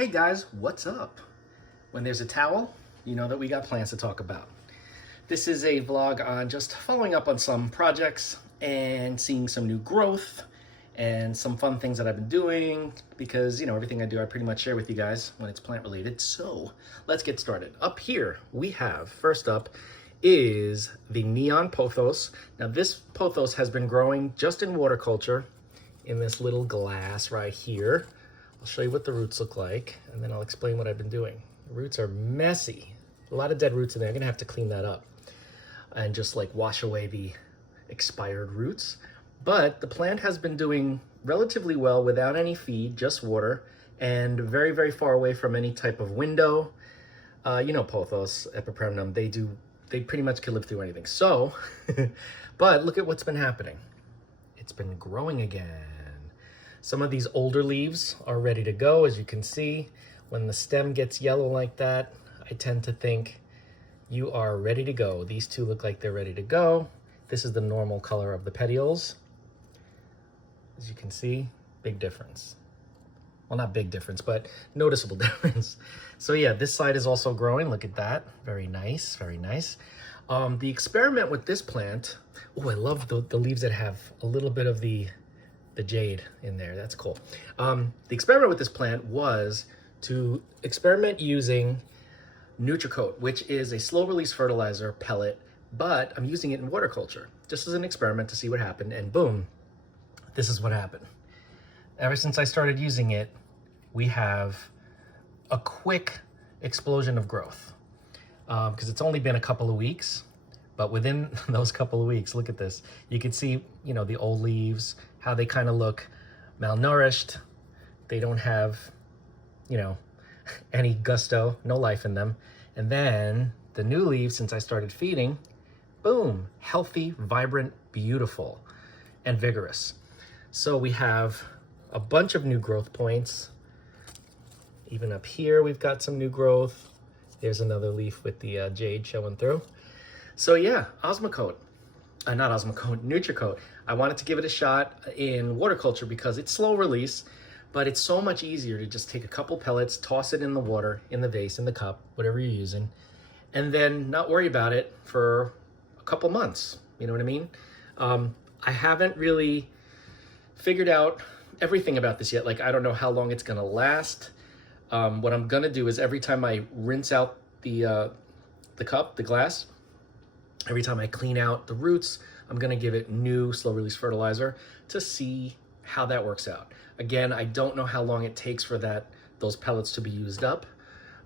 Hey guys, what's up? When there's a towel, you know that we got plans to talk about. This is a vlog on just following up on some projects and seeing some new growth and some fun things that I've been doing because, everything I do I pretty much share with you guys when it's plant related. So let's get started. Up here we have, first up, is the neon pothos. Now this pothos has been growing just in water culture in this little glass right here. I'll show you what the roots look like, and then I'll explain what I've been doing. The roots are messy. A lot of dead roots in there. I'm gonna have to clean that up and just like wash away the expired roots. But the plant has been doing relatively well without any feed, just water, and very, very far away from any type of window. Pothos, epipremnum, they pretty much can live through anything. So, but look at what's been happening. It's been growing again. Some of these older leaves are ready to go, as you can see. When the stem gets yellow like that, I tend to think you are ready to go. These two look like they're ready to go. This is the normal color of the petioles. As you can see, big difference. Well, not big difference, but noticeable difference. So yeah, this side is also growing. Look at that. Very nice, very nice. The experiment with this plant, I love the leaves that have a little bit of the jade in there. That's cool. The experiment with this plant was to experiment using Nutricoat, which is a slow release fertilizer pellet, but I'm using it in water culture just as an experiment to see what happened, and boom, this is what happened. Ever since I started using it, we have a quick explosion of growth because it's only been a couple of weeks. But within those couple of weeks, look at this. You can see, the old leaves, how they kind of look malnourished. They don't have, any gusto, no life in them. And then the new leaves, since I started feeding, boom, healthy, vibrant, beautiful, and vigorous. So we have a bunch of new growth points. Even up here, we've got some new growth. There's another leaf with the jade showing through. So yeah, Nutricoat. I wanted to give it a shot in water culture because it's slow release, but it's so much easier to just take a couple pellets, toss it in the water, in the vase, in the cup, whatever you're using, and then not worry about it for a couple months. You know what I mean? I haven't really figured out everything about this yet. Like, I don't know how long it's gonna last. What I'm gonna do is every time I rinse out the cup, the glass, every time I clean out the roots, I'm gonna give it new slow release fertilizer to see how that works out. Again, I don't know how long it takes for those pellets to be used up,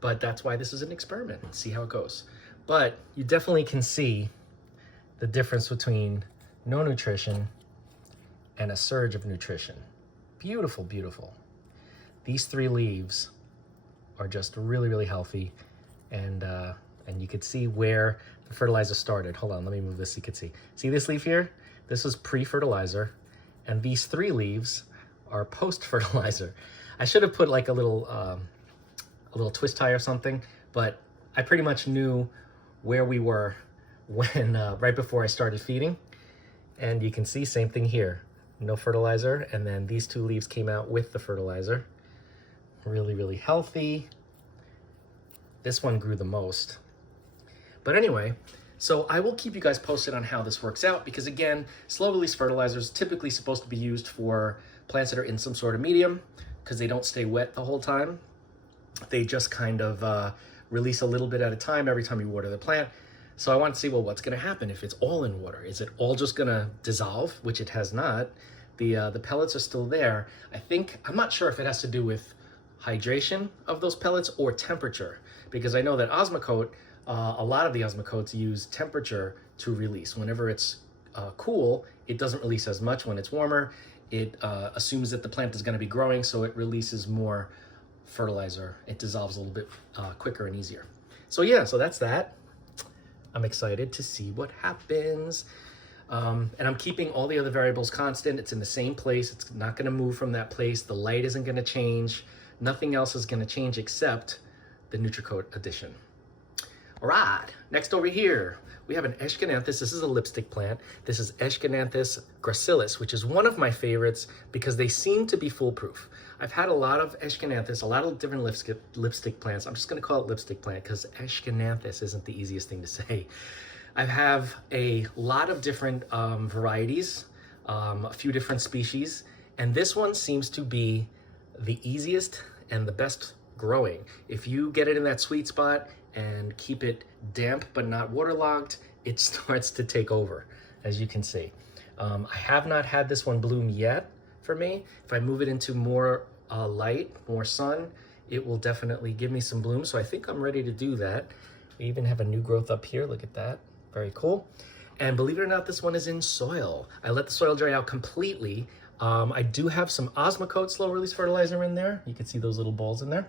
but that's why this is an experiment. See how it goes. But you definitely can see the difference between no nutrition and a surge of nutrition. Beautiful, beautiful. These three leaves are just really, really healthy, and you could see where the fertilizer started. Hold on, let me move this so you can see. See this leaf here? This is pre-fertilizer, and these three leaves are post-fertilizer. I should have put like a little twist tie or something, but I pretty much knew where we were when right before I started feeding. And you can see, same thing here. No fertilizer, and then these two leaves came out with the fertilizer. Really, really healthy. This one grew the most. But anyway, so I will keep you guys posted on how this works out because, again, slow release fertilizer is typically supposed to be used for plants that are in some sort of medium because they don't stay wet the whole time. They just kind of release a little bit at a time every time you water the plant. So I want to see, well, what's going to happen if it's all in water? Is it all just going to dissolve, which it has not? The pellets are still there. I'm not sure if it has to do with hydration of those pellets or temperature, because I know that Osmocote, a lot of the Osmocotes use temperature to release. Whenever it's cool, it doesn't release as much. When it's warmer, it assumes that the plant is going to be growing, so it releases more fertilizer. It dissolves a little bit quicker and easier. So yeah, so that's that. I'm excited to see what happens. And I'm keeping all the other variables constant. It's in the same place. It's not going to move from that place. The light isn't going to change. Nothing else is going to change except the Nutricoat addition. All right, next over here, we have an Eschenanthus. This is a lipstick plant. This is Eschenanthus gracilis, which is one of my favorites because they seem to be foolproof. I've had a lot of Eschenanthus, a lot of different lipstick plants. I'm just gonna call it lipstick plant because Eschenanthus isn't the easiest thing to say. I have a lot of different varieties, a few different species, and this one seems to be the easiest and the best growing. If you get it in that sweet spot and keep it damp but not waterlogged, it starts to take over, as you can see. I have not had this one bloom yet for me. If I move it into more light, more sun, it will definitely give me some bloom. So I think I'm ready to do that. We even have a new growth up here. Look at that. Very cool. And believe it or not, this one is in soil. I let the soil dry out completely. I do have some Osmocote slow release fertilizer in there. You can see those little balls in there.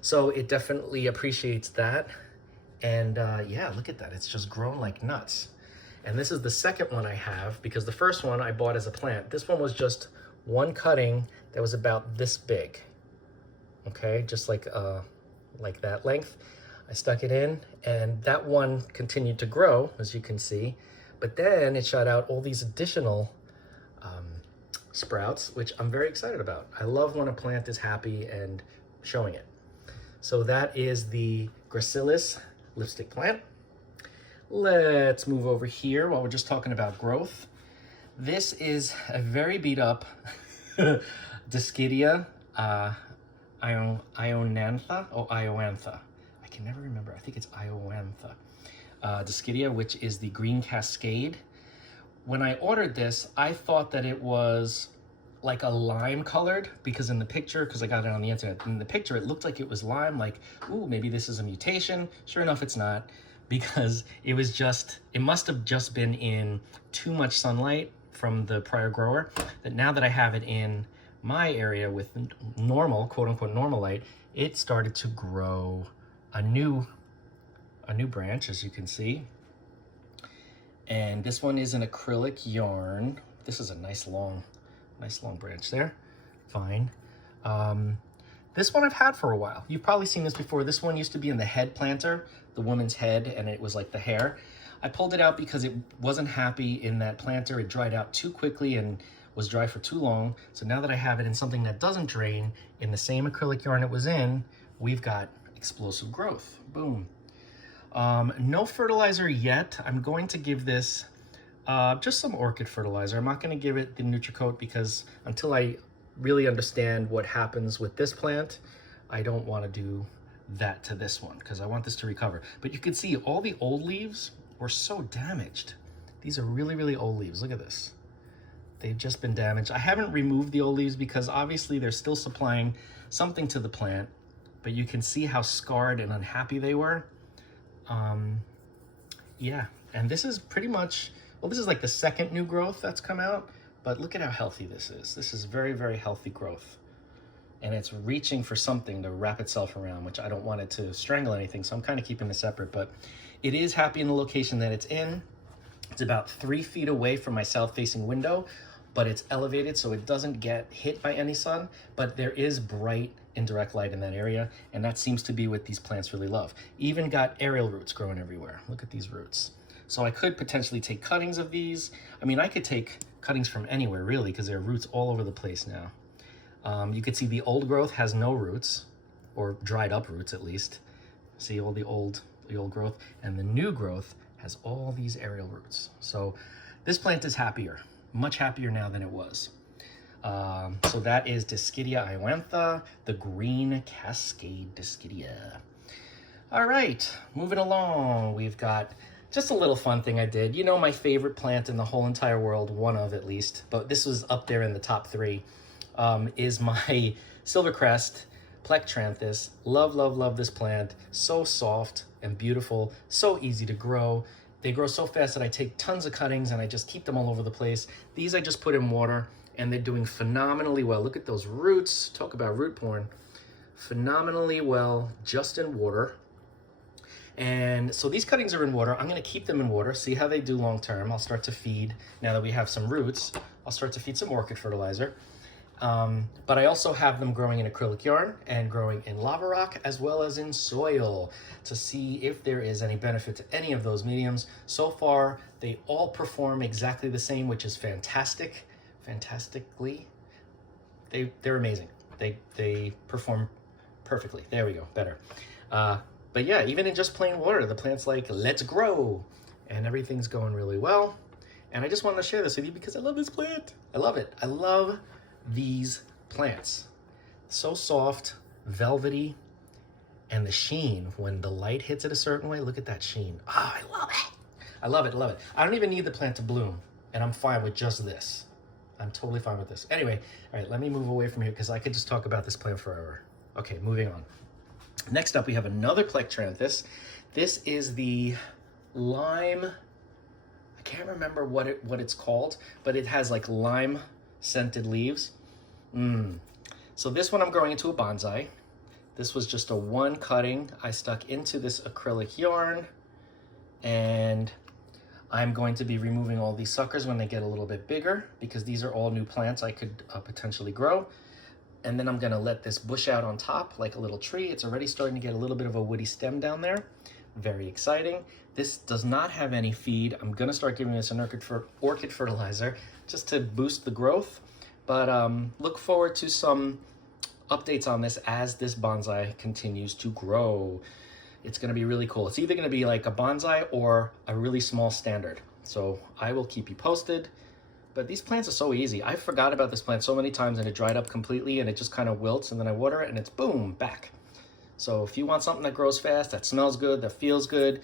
So it definitely appreciates that. And yeah, look at that. It's just grown like nuts. And this is the second one I have because the first one I bought as a plant. This one was just one cutting that was about this big. Okay, just like that length. I stuck it in and that one continued to grow, as you can see. But then it shot out all these additional sprouts, which I'm very excited about. I love when a plant is happy and showing it. So that is the gracilis lipstick plant. Let's move over here while we're just talking about growth. This is a very beat up Dischidia ionantha or Ioantha. I can never remember. I think it's Ioantha. Dischidia, which is the green cascade. When I ordered this, I thought that it was like a lime colored because in the picture, because I got it on the internet, in the picture it looked like it was lime, like, ooh, maybe this is a mutation. Sure enough, it's not, because it must have just been in too much sunlight from the prior grower, that now that I have it in my area with normal, quote unquote normal light, it started to grow a new branch, as you can see. And this one is an acrylic yarn. This is a nice long branch there. Fine. This one I've had for a while. You've probably seen this before. This one used to be in the head planter, the woman's head, and it was like the hair. I pulled it out because it wasn't happy in that planter. It dried out too quickly and was dry for too long. So now that I have it in something that doesn't drain, in the same acrylic yarn it was in, we've got explosive growth. Boom. No fertilizer yet. I'm going to give this just some orchid fertilizer. I'm not going to give it the Nutricote because until I really understand what happens with this plant, I don't want to do that to this one because I want this to recover. But you can see all the old leaves were so damaged. These are really, really old leaves. Look at this. They've just been damaged. I haven't removed the old leaves because obviously they're still supplying something to the plant, but you can see how scarred and unhappy they were. Yeah, and this is pretty much, well, this is like the second new growth that's come out, but look at how healthy this is. This is very, very healthy growth. And it's reaching for something to wrap itself around, which I don't want it to strangle anything, so I'm kind of keeping this separate, but it is happy in the location that it's in. It's about 3 feet away from my south-facing window, but it's elevated so it doesn't get hit by any sun, but there is bright indirect light in that area, and that seems to be what these plants really love. Even got aerial roots growing everywhere. Look at these roots. So I could potentially take cuttings of these. I mean, I could take cuttings from anywhere really because there are roots all over the place now. You can see the old growth has no roots, or dried up roots at least. See all the old growth, and the new growth has all these aerial roots. So this plant is happier, much happier now than it was. So that is Dischidia ioantha, the green cascade Dischidia. All right, moving along, we've got just a little fun thing I did. You know, my favorite plant in the whole entire world, one of at least, but this was up there in the top 3, is my Silvercrest Plectranthus. Love, love, love this plant. So soft and beautiful, so easy to grow. They grow so fast that I take tons of cuttings and I just keep them all over the place. These I just put in water and they're doing phenomenally well. Look at those roots. Talk about root porn. Phenomenally well, just in water. And so these cuttings are in water. I'm gonna keep them in water, see how they do long term. I'll start to feed, now that we have some roots, I'll start to feed some orchid fertilizer. But I also have them growing in acrylic yarn and growing in lava rock as well as in soil to see if there is any benefit to any of those mediums. So far, they all perform exactly the same, which is fantastic. Fantastically. They're amazing. They perform perfectly. There we go, better. But yeah, even in just plain water, the plant's like, let's grow. And everything's going really well. And I just wanted to share this with you because I love this plant. I love it. I love these plants. So soft, velvety, and the sheen when the light hits it a certain way. Look at that sheen. Ah, I love it. I love it, love it. I don't even need the plant to bloom, and I'm fine with just this. I'm totally fine with this. Anyway, all right, let me move away from here because I could just talk about this plant forever. Okay, moving on. Next up, we have another Plectranthus. This is the lime, I can't remember what it's called, but it has like lime scented leaves. So this one I'm growing into a bonsai. This was just a one cutting I stuck into this acrylic yarn, and I'm going to be removing all these suckers when they get a little bit bigger because these are all new plants I could potentially grow. And then I'm gonna let this bush out on top like a little tree. It's already starting to get a little bit of a woody stem down there. Very exciting. This does not have any feed. I'm gonna start giving this an orchid fertilizer just to boost the growth. But look forward to some updates on this as this bonsai continues to grow. It's gonna be really cool. It's either gonna be like a bonsai or a really small standard. So I will keep you posted. But these plants are so easy. I forgot about this plant so many times and it dried up completely and it just kind of wilts, and then I water it and it's boom, back. So if you want something that grows fast, that smells good, that feels good,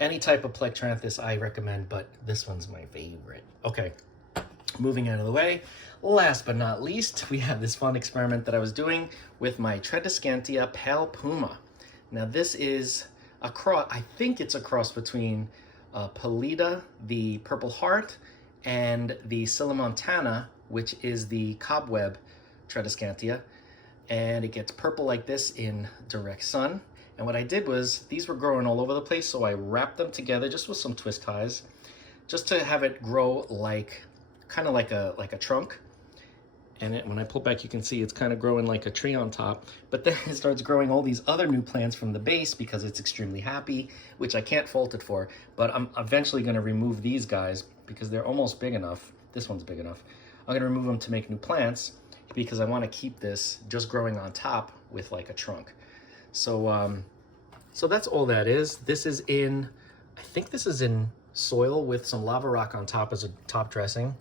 any type of Plectranthus I recommend, but this one's my favorite. Okay, moving out of the way. Last but not least, we have this fun experiment that I was doing with my Tradescantia pale puma. Now this is a cross, I think it's a cross between Pelida, the purple heart, and the Silla, which is the cobweb Tradescantia. And it gets purple like this in direct sun. And what I did was, these were growing all over the place, so I wrapped them together just with some twist ties, just to have it grow like, kind of like a trunk. And when I pull back, you can see it's kind of growing like a tree on top. But then it starts growing all these other new plants from the base because it's extremely happy, which I can't fault it for. But I'm eventually going to remove these guys because they're almost big enough. This one's big enough. I'm going to remove them to make new plants because I want to keep this just growing on top with like a trunk. So, so that's all that is. This is in, I think this is in soil with some lava rock on top as a top dressing.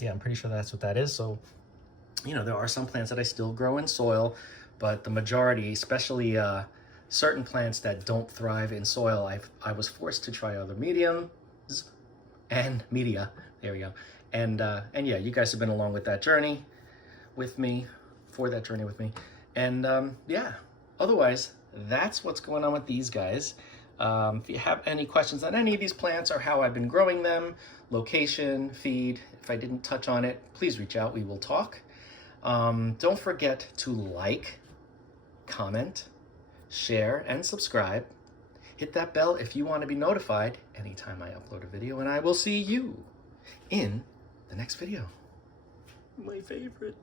Yeah, I'm pretty sure that's what that is. So, you know, there are some plants that I still grow in soil, but the majority, especially certain plants that don't thrive in soil, I was forced to try other mediums and media. There we go. And yeah, you guys have been along with that journey with me, for that journey with me. And yeah, otherwise, that's what's going on with these guys. If you have any questions on any of these plants or how I've been growing them, location, feed, if I didn't touch on it, please reach out, we will talk. Don't forget to like, comment, share, and subscribe. Hit that bell if you want to be notified anytime I upload a video, and I will see you in the next video. My favorite.